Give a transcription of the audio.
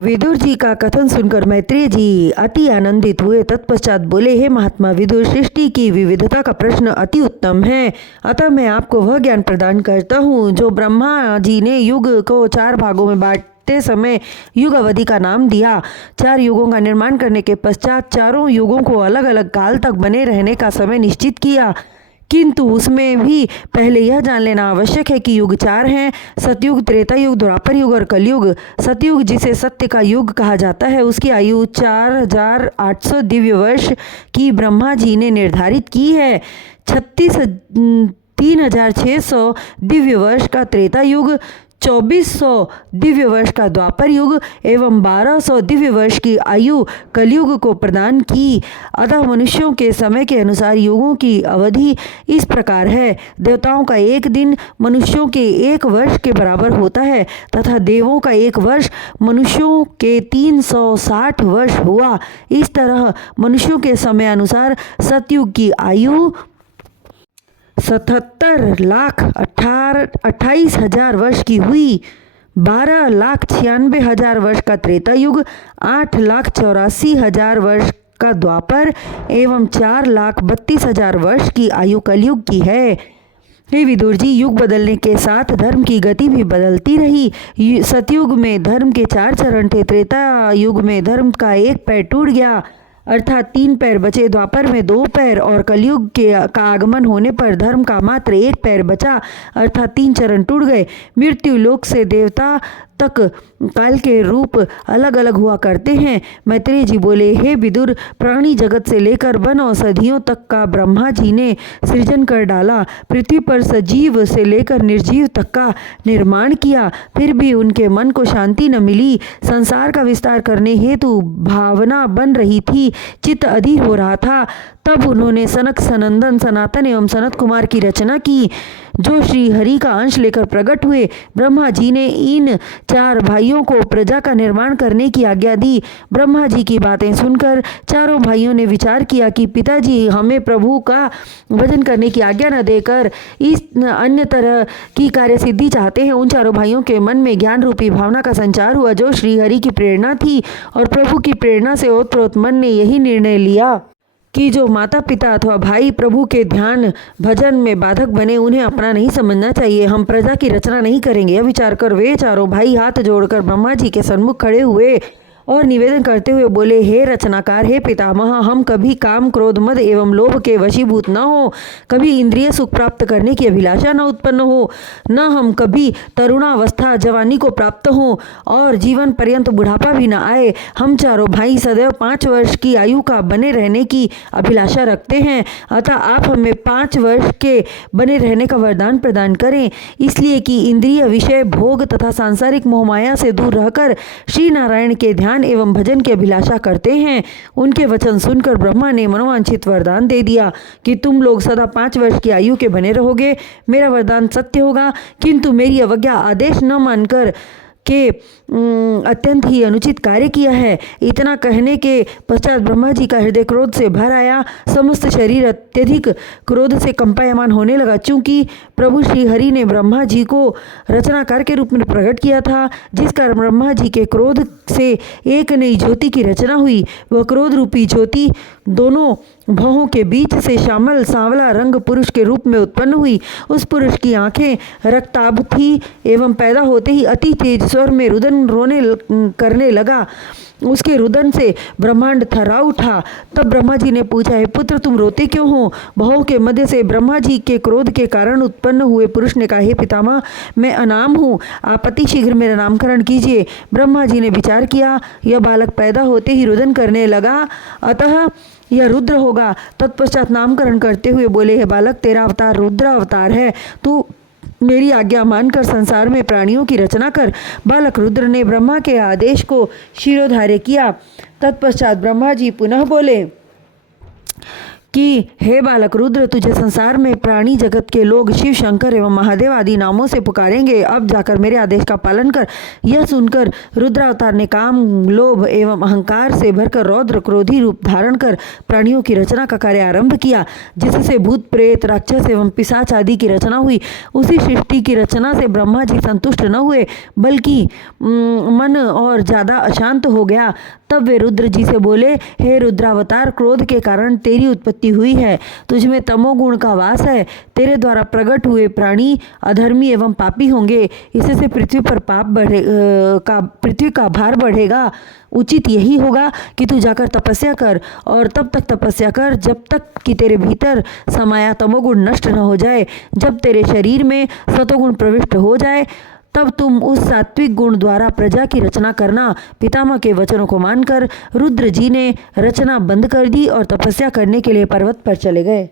विदुर जी का कथन सुनकर मैत्रेय जी अति आनंदित हुए। तत्पश्चात बोले, हे महात्मा विदुर, सृष्टि की विविधता का प्रश्न अति उत्तम है। अतः मैं आपको वह ज्ञान प्रदान करता हूँ जो ब्रह्मा जी ने युग को 4 भागों में बांटते समय युग अवधि का नाम दिया। 4 युगों का निर्माण करने के पश्चात चारों युगों को अलग अलग काल तक बने रहने का समय निश्चित किया। किंतु उसमें भी पहले यह जान लेना आवश्यक है कि युग 4 हैं: सतयुग, त्रेता युग, द्वापर युग और कलयुग। सतयुग, जिसे सत्य का युग कहा जाता है, उसकी आयु 4800 दिव्य वर्ष की ब्रह्मा जी ने निर्धारित की है। 36,600 दिव्य वर्ष का त्रेता युग, 2400 दिव्य वर्ष का द्वापर युग एवं 1200 दिव्य वर्ष की आयु कलयुग को प्रदान की। अतः मनुष्यों के समय के अनुसार युगों की अवधि इस प्रकार है: देवताओं का 1 दिन मनुष्यों के 1 वर्ष के बराबर होता है तथा देवों का 1 वर्ष मनुष्यों के 360 वर्ष हुआ। इस तरह मनुष्यों के समय अनुसार सतयुग की आयु 77,28,000 वर्ष की हुई, 12,96,000 वर्ष का त्रेता युग, 8,84,000 वर्ष का द्वापर एवं 4,32,000 वर्ष की आयु कलयुग की है। हे विदुर जी, युग बदलने के साथ धर्म की गति भी बदलती रही। सतयुग में धर्म के 4 चरण थे, त्रेता युग में धर्म का 1 पैर टूट गया अर्थात 3 पैर बचे, द्वापर में 2 पैर और कलयुग का आगमन होने पर धर्म का मात्र 1 पैर बचा अर्थात 3 चरण टूट गए। मृत्यु लोक से देवता तक काल के रूप अलग अलग हुआ करते हैं। मैत्रेय जी बोले, हे विदुर, प्राणी जगत से लेकर वन औषधियों तक का ब्रह्मा जी ने सृजन कर डाला। पृथ्वी पर सजीव से लेकर निर्जीव तक का निर्माण किया, फिर भी उनके मन को शांति न मिली। संसार का विस्तार करने हेतु भावना बन रही थी, चित्त अधीर हो रहा था। तब उन्होंने सनक, सनंदन, सनातन एवं सनत कुमार की रचना की, जो श्री हरि का अंश लेकर प्रकट हुए। ब्रह्मा जी ने इन 4 भाइयों को प्रजा का निर्माण करने की आज्ञा दी। ब्रह्मा जी की बातें सुनकर चारों भाइयों ने विचार किया कि पिताजी हमें प्रभु का भजन करने की आज्ञा न देकर इस अन्य तरह की कार्य सिद्धि चाहते हैं। उन चारों भाइयों के मन में ज्ञान रूपी भावना का संचार हुआ, जो श्री हरि की प्रेरणा थी, और प्रभु की प्रेरणा से ओतप्रोत मन ने यही निर्णय लिया कि जो माता पिता अथवा भाई प्रभु के ध्यान भजन में बाधक बने, उन्हें अपना नहीं समझना चाहिए। हम प्रजा की रचना नहीं करेंगे। यह विचार कर वे चारों भाई हाथ जोड़कर ब्रह्मा जी के सन्मुख खड़े हुए और निवेदन करते हुए बोले, हे रचनाकार, हे पितामह, हम कभी काम, क्रोध, मद एवं लोभ के वशीभूत न हो, कभी इंद्रिय सुख प्राप्त करने की अभिलाषा न उत्पन्न हो, न हम कभी तरुणावस्था जवानी को प्राप्त हो और जीवन पर्यंत बुढ़ापा भी न आए। हम चारों भाई सदैव 5 वर्ष की आयु का बने रहने की अभिलाषा रखते हैं। अतः आप हमें 5 वर्ष के बने रहने का वरदान प्रदान करें, इसलिए कि इंद्रिय विषय भोग तथा सांसारिक मोहमाया से दूर रहकर श्री नारायण के ध्यान एवं भजन की अभिलाषा करते हैं। उनके वचन सुनकर ब्रह्मा ने मनोवांछित वरदान दे दिया कि तुम लोग सदा 5 वर्ष की आयु के बने रहोगे। मेरा वरदान सत्य होगा, किंतु मेरी अवज्ञा, आदेश न मानकर के अत्यंत ही अनुचित कार्य किया है। इतना कहने के पश्चात ब्रह्मा जी का हृदय क्रोध से भर आया, समस्त शरीर अत्यधिक क्रोध से कंपायमान होने लगा। चूंकि प्रभु श्री हरि ने ब्रह्मा जी को रचनाकार के रूप में प्रकट किया था, जिस कारण ब्रह्मा जी के क्रोध से एक नई ज्योति की रचना हुई। वह क्रोध रूपी ज्योति दोनों भवों के बीच से श्यामल सांवला रंग पुरुष के रूप में उत्पन्न हुई। उस पुरुष की आंखें रक्ताभ थी एवं पैदा होते ही अति तेज स्वर में रुदन रोने करने लगा। उसके रुदन से ब्रह्मांड थर्रा उठा। तब ब्रह्मा जी ने पूछा, हे पुत्र, तुम रोते क्यों हो? भवों के मध्य से ब्रह्मा जी के क्रोध के कारण उत्पन्न हुए पुरुष ने कहा, हे पितामह, मैं अनाम हूँ, आप अति शीघ्र मेरा नामकरण कीजिए। ब्रह्मा जी ने विचार किया, यह बालक पैदा होते ही रुदन करने लगा, अतः यह रुद्र होगा। तत्पश्चात नामकरण करते हुए बोले, हे बालक, तेरा अवतार रुद्र अवतार है, तू मेरी आज्ञा मानकर संसार में प्राणियों की रचना कर। बालक रुद्र ने ब्रह्मा के आदेश को शिरोधार्य किया। तत्पश्चात ब्रह्मा जी पुनः बोले, कि हे बालक रुद्र, तुझे संसार में प्राणी जगत के लोग शिव, शंकर एवं महादेव आदि नामों से पुकारेंगे। अब जाकर मेरे आदेश का पालन कर। यह सुनकर रुद्रावतार ने काम, लोभ एवं अहंकार से भरकर रौद्र क्रोधी रूप धारण कर प्राणियों की रचना का कार्य आरंभ किया, जिससे भूत, प्रेत, राक्षस एवं पिशाच आदि की रचना हुई। उसी सृष्टि की रचना से ब्रह्मा जी संतुष्ट न हुए, बल्कि मन और ज्यादा अशांत हो गया। तब वे रुद्र जी से बोले, हे रुद्रावतार, क्रोध के कारण तेरी उत्पत्ति हुई है। तुझमें तमोगुण का वास है। तेरे द्वारा प्रकट हुए प्राणी अधर्मी एवं पापी होंगे। इससे पृथ्वी पर पृथ्वी का भार बढ़ेगा। उचित यही होगा कि तू जाकर तपस्या कर, और तब तक तपस्या कर जब तक कि तेरे भीतर समाया तमोगुण नष्ट न हो जाए। जब तेरे शरीर में सतोगुण प्रविष्ट हो जाए, तब तुम उस सात्विक गुण द्वारा प्रजा की रचना करना। पितामह के वचनों को मानकर रुद्र जी ने रचना बंद कर दी और तपस्या करने के लिए पर्वत पर चले गए।